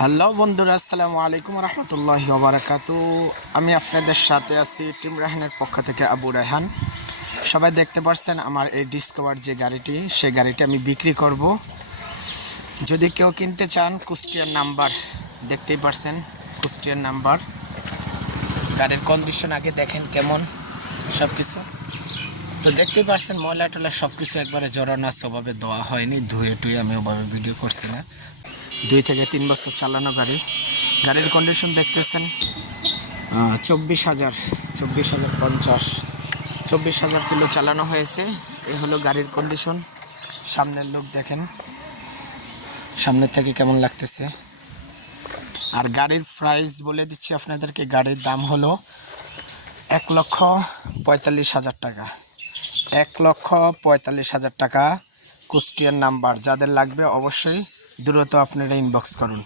Hello বন্ধুরা, আসসালামু আলাইকুম রহমতুল্লাহি ওয়া বারাকাতু। আমি আপনাদের সাথে আছি টিম রায়হানের পক্ষ থেকে আবু রায়হান। সবাই দেখতে পাচ্ছেন আমার এই ডিসকভার যে গাড়িটি, সেই গাড়িটি আমি বিক্রি করব। যদি কেউ কিনতে চান, কুষ্টিয়ার নাম্বার দেখতেই পাচ্ছেন, কুষ্টিয়ার নাম্বার। গাড়ির কন্ডিশন আগে দেখেন কেমন সব কিছু। তো দেখতেই পাচ্ছেন ময়লা টয়লা সব কিছু একবারে জড়ানো আছে, ওভাবে দেওয়া হয়নি, ধুয়ে টুয়ে আমি ওভাবে ভিডিও করছি না। 2 থেকে 3 বছর চালানো গাড়ি। গাড়ির কন্ডিশন দেখতেছেন 24,000 24,050 কিলো চালানো হয়েছে। এই হলো গাড়ির কন্ডিশন। সামনের লোক দেখেন, সামনের থেকে কেমন লাগতেছে। আর গাড়ির প্রাইস বলে দিচ্ছি আপনাদেরকে, গাড়ির দাম হলো 1,45,000 টাকা। 1,45,000 টাকা। কুষ্টিয়ার নাম্বার। যাদের লাগবে অবশ্যই দ্রুত আপনারা ইনবক্স করুন।